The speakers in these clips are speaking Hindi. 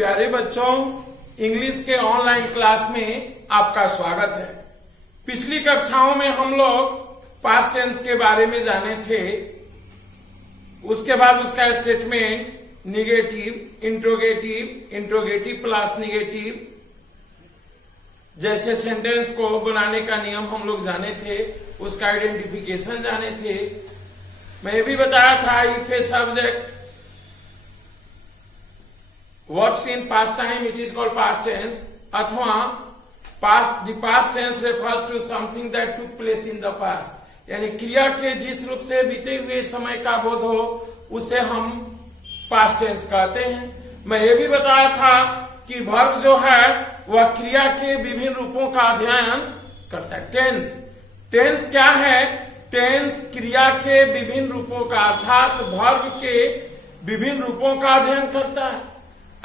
प्यारे बच्चों, इंग्लिश के ऑनलाइन क्लास में आपका स्वागत है। पिछली कक्षाओं में हम लोग पास्ट टेंस के बारे में जाने थे। उसके बाद उसका statement, negative, interrogative, interrogative plus negative जैसे सेंटेंस को बनाने का नियम हम लोग जाने थे। उसका आइडेंटिफिकेशन जाने थे। मैं भी बताया था if a subject works in past time it is called past tense, अथवा the past tense refers to something that took place in the past, यानी क्रिया के जिस रूप से बीते हुए समय का बोध हो उसे हम पास्ट टेंस कहते हैं। मैं ये भी बताया था कि वर्ब जो है वह क्रिया के विभिन्न रूपों का अध्ययन करता है। टेंस क्या है? टेंस क्रिया के विभिन्न रूपों का अर्थात वर्ब के विभिन्न रूपों का अध्ययन करता है।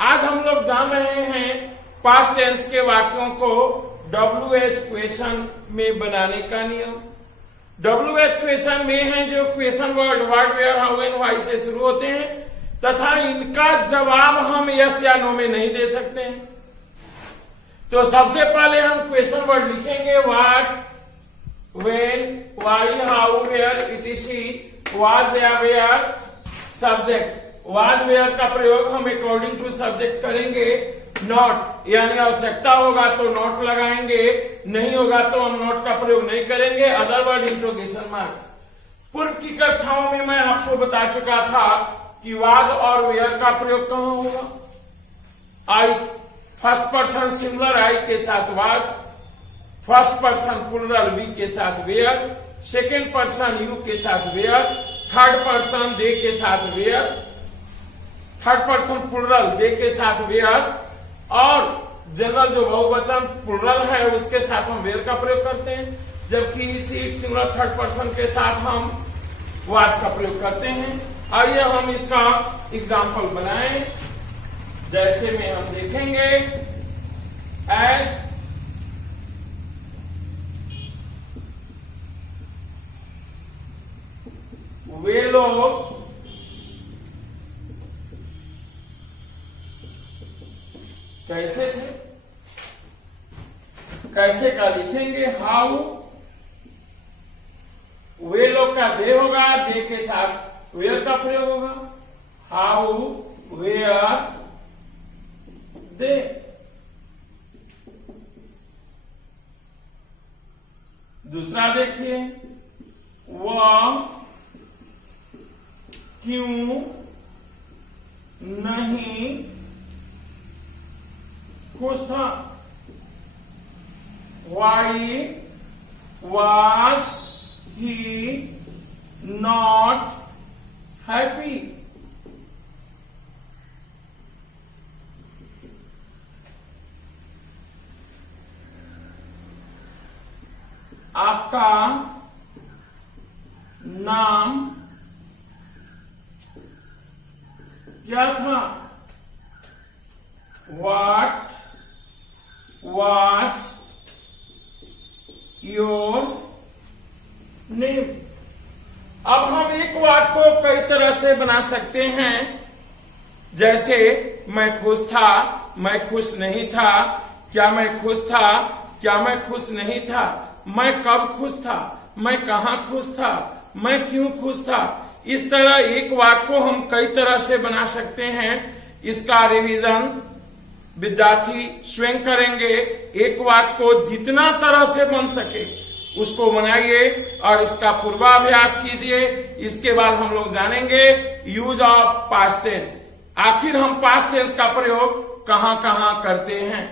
आज हम लोग जान रहे हैं पास्ट टेंस के वाक्यों को WH क्वेश्चन में बनाने का नियम। WH क्वेश्चन में है जो question word what, where, how and why से शुरू होते हैं तथा इनका जवाब हम यस या नो में नहीं दे सकते हैं। तो सबसे पहले हम क्वेश्चन वर्ड लिखेंगे what, when, why, how, where, etc, was या वेयर, सब्जेक्ट। वाज वेयर का प्रयोग हम अकॉर्डिंग टू सब्जेक्ट करेंगे। नॉट, यानी आवश्यकता होगा तो नॉट लगाएंगे, नहीं होगा तो हम नॉट का प्रयोग नहीं करेंगे। Other word interrogation marks. पूर्व की कक्षाओं में मैं आपको बता चुका था कि वाज और वेयर का प्रयोग कहां होगा। I, first person singular I के साथ was, first person plural we के साथ वेयर, सेकेंड पर्सन यू के साथ वेयर, थर्ड पर्सन दे के साथ वेयर, थर्ड पर्सन प्लूरल दे के साथ वेयर, और जनरल जो बहुवचन प्लूरल है उसके साथ हम वेयर का प्रयोग करते हैं, जबकि इसी सिंगुलर थर्ड पर्सन के साथ हम वाज का प्रयोग करते हैं। आइए हम इसका एग्जाम्पल बनाएं। जैसे में हम देखेंगे एज, वे लोग कैसे थे, कैसे का लिखेंगे हाउ, वे लोग का दे होगा, दे के साथ वेयर का प्रयोग होगा। हाउ, वेयर, दे। दूसरा देखिए, वह क्यों नहीं खुश था। Why was he not happy? आपका नाम क्या था? What was your name? अब हम एक वाक्य को कई तरह से बना सकते हैं। जैसे मैं खुश था, मैं खुश नहीं था, क्या मैं खुश था, क्या मैं खुश नहीं था, मैं कब खुश था, मैं कहां खुश था, मैं क्यों खुश था। इस तरह एक वाक्य को हम कई तरह से बना सकते हैं। इसका रिवीजन विद्यार्थी स्वयं करेंगे। एक वाक्य को जितना तरह से बन सके उसको बनाइए और इसका पूर्वाभ्यास कीजिए। इसके बाद हम लोग जानेंगे यूज ऑफ पास्ट टेंस। आखिर हम पास्ट टेंस का प्रयोग कहां कहां करते हैं।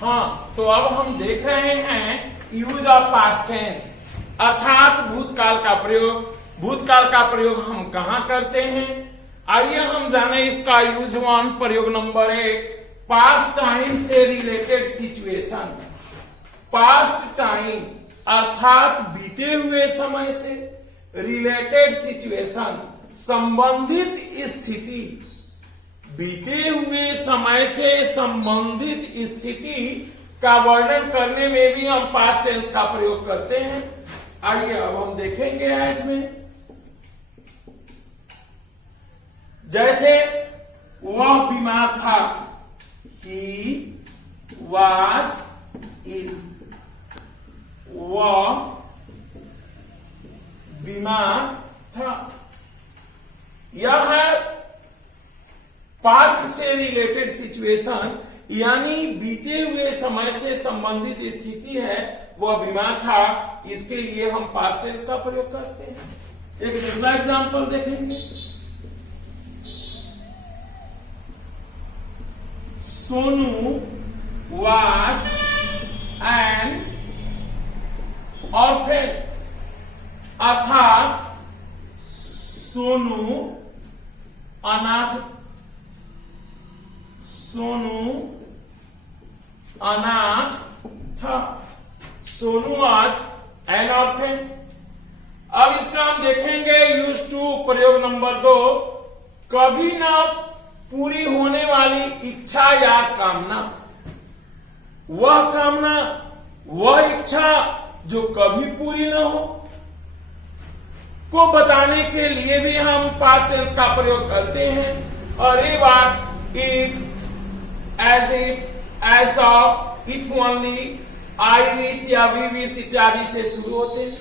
हाँ, तो अब हम देख रहे हैं यूज ऑफ पास्ट टेंस अर्थात भूतकाल का प्रयोग। भूतकाल का प्रयोग हम कहां करते हैं, आइए हम जाने इसका यूज वन। प्रयोग नंबर 1, पास्ट टाइम से रिलेटेड सिचुएशन। पास्ट टाइम अर्थात बीते हुए समय से, रिलेटेड सिचुएशन संबंधित स्थिति। बीते हुए समय से संबंधित स्थिति का वर्णन करने में भी हम पास्ट टेंस का प्रयोग करते हैं। आइए अब हम देखेंगे एज में। जैसे वह बीमार था। He was ill. वह बीमार था। यह है पास्ट से रिलेटेड सिचुएशन, यानी बीते हुए समय से संबंधित स्थिति है, वह बीमार था, इसके लिए हम पास्ट टेंस का प्रयोग करते हैं। एक दूसरा एग्जांपल देखेंगे। सोनू was an orphan, अर्थात सोनू अनाथ था। सोनू आज एन ऑर्फन। अब इसका हम देखेंगे यूज टू प्रयोग नंबर 2, कभी ना पूरी होने वाली इच्छा या कामना। वह इच्छा जो कभी पूरी न हो को बताने के लिए भी हम पास्ट टेंस का प्रयोग करते हैं। और ये बात if, as if, as the, if only, I wish या वी विश इत्यादि से शुरू होते हैं।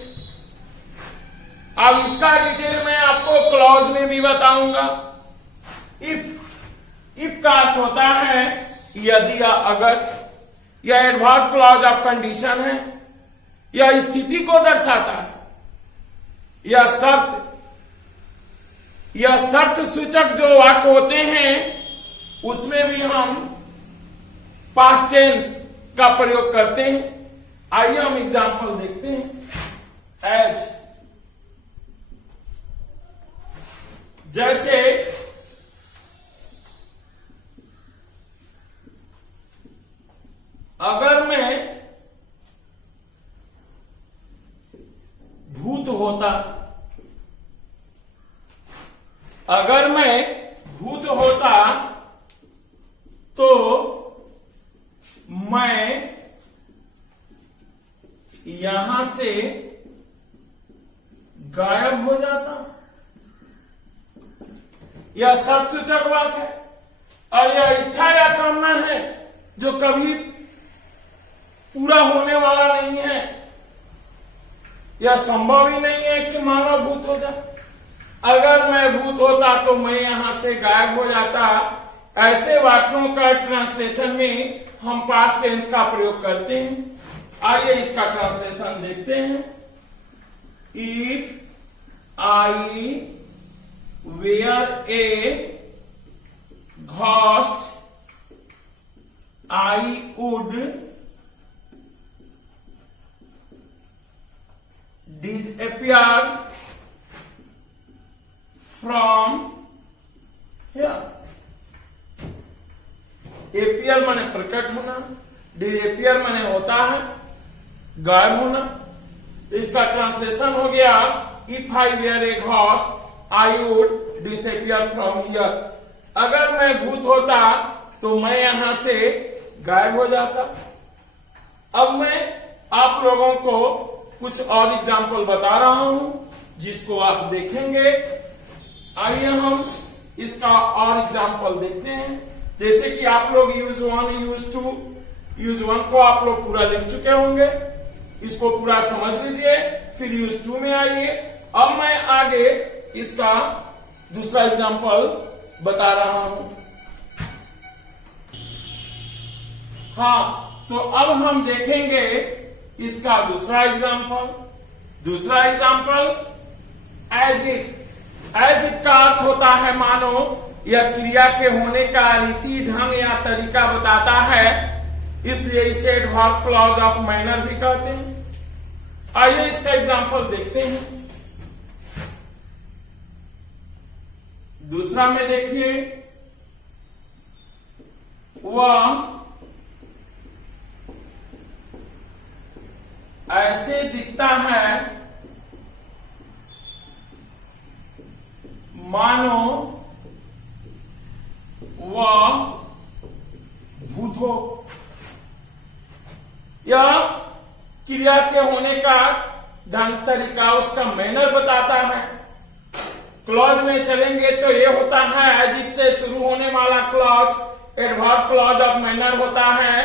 अब इसका डिटेल मैं आपको क्लॉज में भी बताऊंगा। इफ का अर्थ होता है यदि या अगर, यह एडवर्ब क्लॉज ऑफ कंडीशन है, यह स्थिति को दर्शाता है। यह शर्त सूचक जो वाक्य होते हैं उसमें भी हम पास्ट टेंस का प्रयोग करते हैं। आइए हम एग्जांपल देखते हैं। एज, जैसे अगर मैं भूत होता, तो मैं यहां से गायब हो जाता। यह शर्त सूचक वाक्य है और यह इच्छा या कामना है जो कभी पूरा होने वाला नहीं है। यह संभव ही नहीं है कि मानव भूत हो जाए। अगर मैं भूत होता तो मैं यहां से गायब हो जाता। ऐसे वाक्यों का ट्रांसलेशन में हम पास्ट टेंस का प्रयोग करते हैं। आइए इसका ट्रांसलेशन देखते हैं। If I were a ghost I would disappear from here. appear माने प्रकट होना, disappear माने होता है गायब होना। इसका ट्रांसलेशन हो गया if I were a ghost I would disappear from here. अगर मैं भूत होता तो मैं यहां से गायब हो जाता। अब मैं आप लोगों को कुछ और एग्जाम्पल बता रहा हूं जिसको आप देखेंगे। आइए हम इसका और एग्जाम्पल देखते हैं। जैसे कि आप लोग यूज 1, यूज 2, यूज 1 को आप लोग पूरा लिख चुके होंगे, इसको पूरा समझ लीजिए, फिर यूज 2 में आइए। अब मैं आगे इसका दूसरा एग्जाम्पल बता रहा हूं। हाँ, तो अब हम देखेंगे इसका दूसरा एग्जाम्पल एज इफ का अर्थ होता है मानो। यह क्रिया के होने का रीति ढंग या तरीका बताता है, इसलिए इसे एडवर्ब क्लॉज ऑफ मैनर भी कहते हैं। आइए इसका एग्जाम्पल देखते हैं। दूसरा में देखिए, वह ऐसे दिखता है मानो वह भूत हो। यह क्रिया के होने का ढंग तरीका, उसका मैनर बताता है। क्लॉज में चलेंगे तो ये होता है एज इफ से शुरू होने वाला clause adverb clause of manner होता है,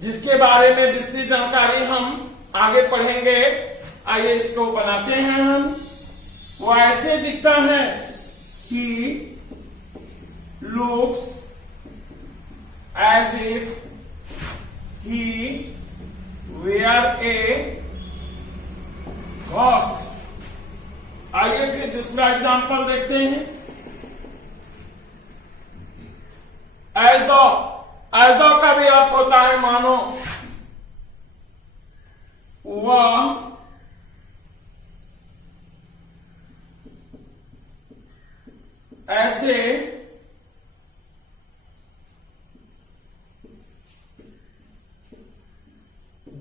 जिसके बारे में विस्तृत जानकारी हम आगे पढ़ेंगे। आइए इसको बनाते हैं हम। वो ऐसे दिखता है कि looks as if he were a ghost. आइए फिर दूसरा एग्जांपल देखते हैं। एज दो का भी अर्थ होता है मानो। वह ऐसे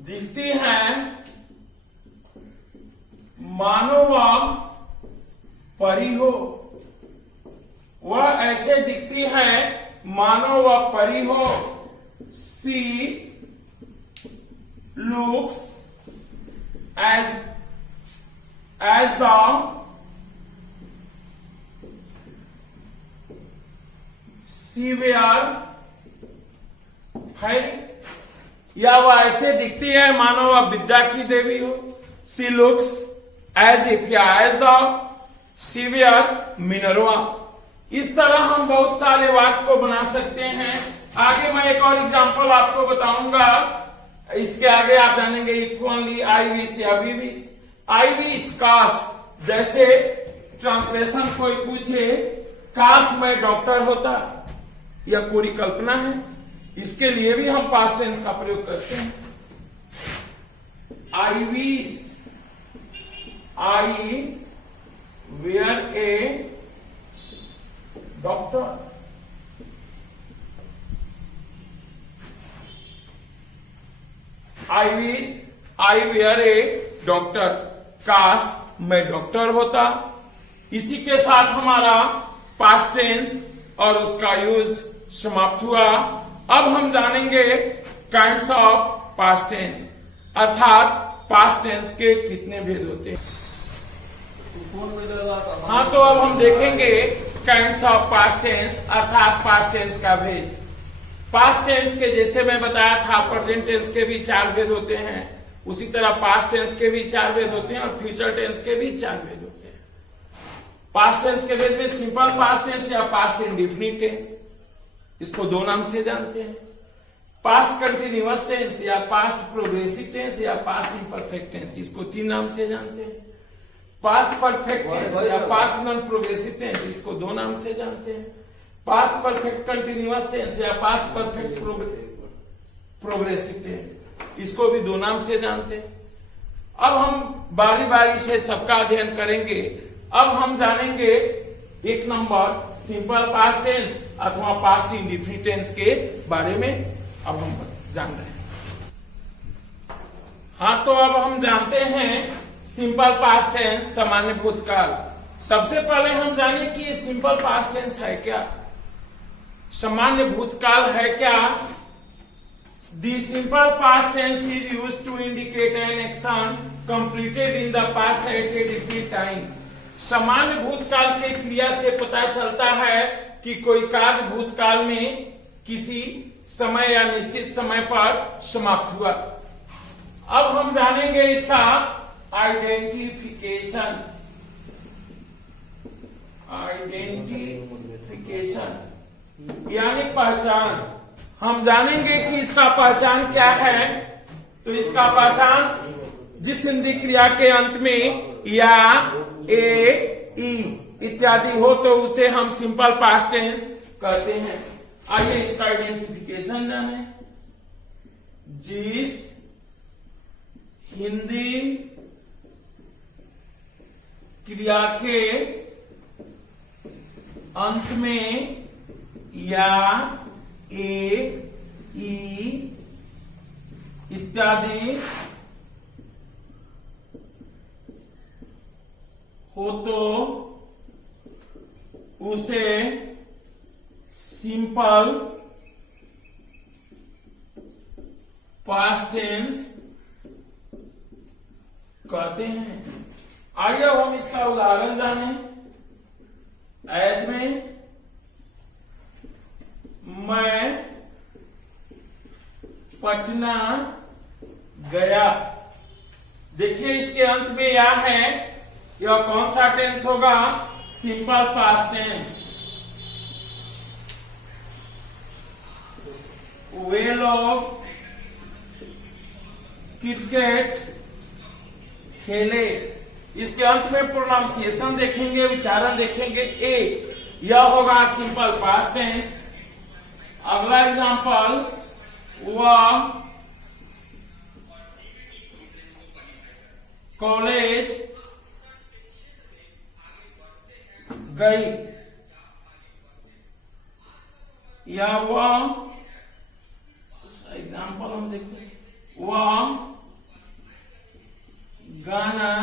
दिखती हैं मानो वह परी हो। वह ऐसे दिखती है मानो वह परी हो। She looks as the she were fairy. या वह ऐसे दिखती है मानो वह विद्या की देवी हो। सी लुक्स एज इफ या as the she were Minerva. इस तरह हम बहुत सारे वाक्य को बना सकते हैं। आगे मैं एक और एग्जांपल आपको बताऊंगा। इसके आगे आप जानेंगे इफ ओनली, आई विश या वी विश। आई विश काश, जैसे ट्रांसलेशन कोई पूछे काश मैं डॉक्टर होता, यह पूरी कल्पना है। इसके लिए भी हम पास्ट टेंस का प्रयोग करते हैं। I wish I were a doctor. I wish I were a doctor, काश मैं डॉक्टर होता। इसी के साथ हमारा पास्ट टेंस और उसका यूज समाप्त हुआ। अब हम जानेंगे काइंड्स ऑफ पास्ट टेंस, अर्थात पास्ट टेंस के कितने भेद होते हैं। हाँ, तो अब हम देखेंगे काइंड्स ऑफ पास्ट टेंस अर्थात पास्ट टेंस का भेद। पास्ट टेंस के जैसे मैं बताया था प्रेजेंट टेंस के भी 4 भेद होते हैं, उसी तरह पास्ट टेंस के भी 4 भेद होते हैं और फ्यूचर टेंस के भी 4 भेद होते हैं। पास्ट टेंस के भेद में सिंपल पास्ट टेंस या पास्ट इंडेफिनिट टेंस, इसको 2 नाम से जानते हैं। पास्ट कंटिन्यूअस टेंस या पास्ट प्रोग्रेसिव टेंस या पास्ट इम्परफेक्ट टेंस, इसको 3 नाम से जानते हैं। पास्ट परफेक्ट टेंस या पास्ट नॉन प्रोग्रेसिव टेंस, इसको 2 नाम से जानते हैं। पास्ट परफेक्ट कंटिन्यूअस टेंस या पास्ट परफेक्ट प्रोग्रेसिव टेंस, इसको भी 2 नाम से जानते हैं। अब हम बारी बारी से सबका अध्ययन करेंगे। अब हम जानेंगे 1 नंबर सिंपल पास्ट टेंस अथवा पास्ट इंडेफिनिट टेंस के बारे में अब हम जान रहे हैं। हाँ, तो अब हम जानते हैं सिंपल पास्ट टेंस, सामान्य भूतकाल। सबसे पहले हम जाने कि ये सिंपल पास्ट टेंस है क्या, सामान्य भूतकाल है क्या। The simple past tense is used to indicate an action completed in the past at a different time. सामान्य भूतकाल के क्रिया से पता चलता है कि कोई कार्य भूतकाल में किसी समय या निश्चित समय पर समाप्त हुआ। अब हम जानेंगे इसका आइडेंटिफिकेशन। यानी पहचान। हम जानेंगे कि इसका पहचान क्या है। तो इसका पहचान जिस हिंदी क्रिया के अंत में या, ए, ई इत्यादि हो तो उसे हम सिंपल पास्ट टेंस कहते हैं। आइए इसका आइडेंटिफिकेशन जाने। जिस हिंदी क्रिया के अंत में या, ए, ई इत्यादि हो तो उसे सिंपल पास्ट टेंस कहते हैं। आइए हम इसका उदाहरण जानें। पहना गया। देखिए इसके अंत में या है, यह कौन सा टेंस होगा? Simple past tense. वे लोग क्रिकेट खेले। इसके अंत में प्रोनाउंसिएशन देखेंगे, उच्चारण देखेंगे। ए यह होगा सिंपल पास्ट टेंस। अगला एग्जांपल, वह कॉलेज गई, या वह, एग्जांपल हम देखते हैं, वह गाना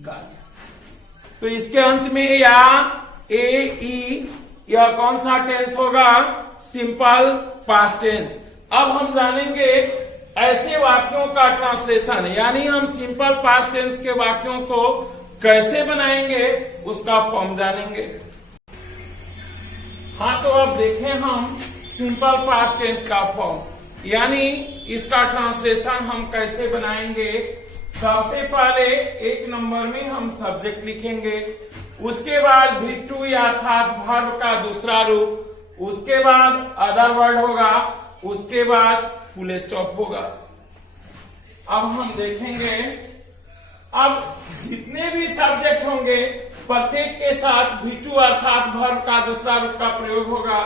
गाया। तो इसके अंत में या ए ई, यह कौन सा टेंस होगा? Simple past tense. अब हम जानेंगे ऐसे वाक्यों का ट्रांसलेशन, यानी हम सिंपल पास्ट टेंस के वाक्यों को कैसे बनाएंगे उसका फॉर्म जानेंगे। हाँ, तो अब देखें हम सिंपल पास्ट टेंस का फॉर्म, यानी इसका ट्रांसलेशन हम कैसे बनाएंगे। सबसे पहले 1 नंबर में हम सब्जेक्ट लिखेंगे, उसके बाद V2 अर्थात वर्ब का दूसरा रूप, उसके बाद अदर वर्ड होगा, उसके बाद फुल स्टॉप होगा। अब हम देखेंगे, अब जितने भी सब्जेक्ट होंगे प्रत्येक के साथ V2 अर्थात वर्ब का दूसरा रूप का प्रयोग होगा।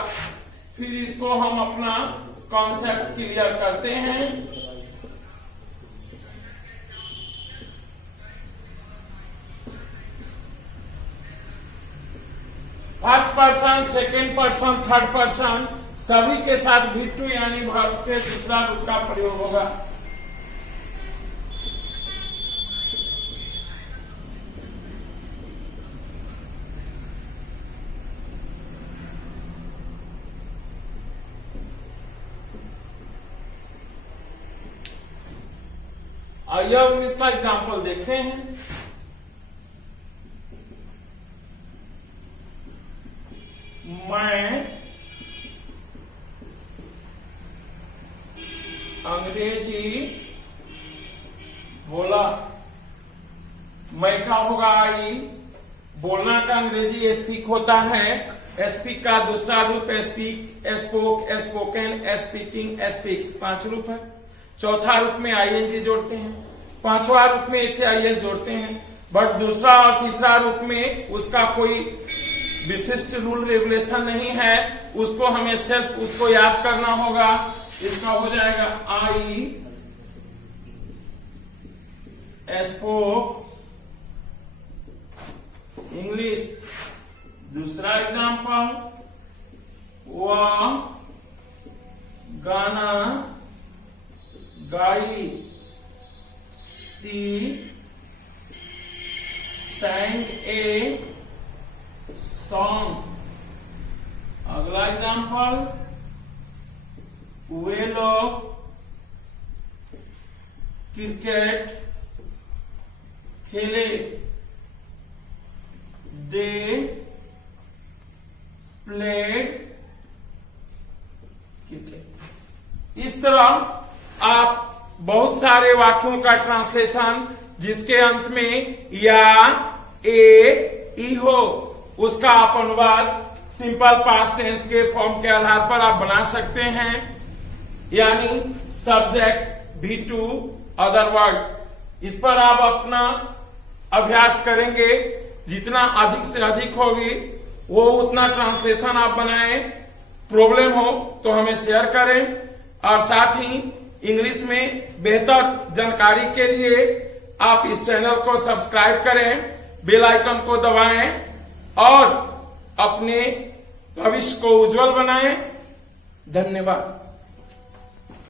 फिर इसको हम अपना कॉन्सेप्ट क्लियर करते हैं। First person, second person, third person सभी के साथ V2 यानी वर्ब के दूसरा रूप का प्रयोग होगा। आइए हम इसका एग्जाम्पल देखते हैं। मैं अंग्रेजी बोला। मैं का होगा आई, बोलना का अंग्रेजी स्पीक होता है। स्पीक का दूसरा रूप speak, spoke, spoken, speaking, speaks 5 रूप है। चौथा रूप में आईएनजी जोड़ते हैं, पांचवा रूप में इससे आईएस जोड़ते हैं। बट दूसरा और तीसरा रूप में उसका कोई विशिष्ट रूल रेगुलेशन नहीं है, उसको हमें सिर्फ उसको याद करना होगा। इसका हो जाएगा आई स्पोक इंग्लिश। दूसरा एग्जांपल, वह गाना गाई। सी sang a song। अगला एग्जांपल, वे लोग क्रिकेट खेले। They played cricket. इस तरह आप बहुत सारे वाक्यों का ट्रांसलेशन जिसके अंत में या ए ई हो उसका आप अनुवाद सिंपल पास्ट टेंस के फॉर्म के आधार पर आप बना सकते हैं, यानी सब्जेक्ट V2 अदर वर्ड। इस पर आप अपना अभ्यास करेंगे, जितना अधिक से अधिक होगी वो उतना ट्रांसलेशन आप बनाएं। प्रॉब्लम हो तो हमें शेयर करें, और साथ ही इंग्लिश में बेहतर जानकारी के लिए आप इस चैनल को सब्सक्राइब करें, बेल आइकन को दबाएं और अपने भविष्य को उज्जवल बनाएं। धन्यवाद।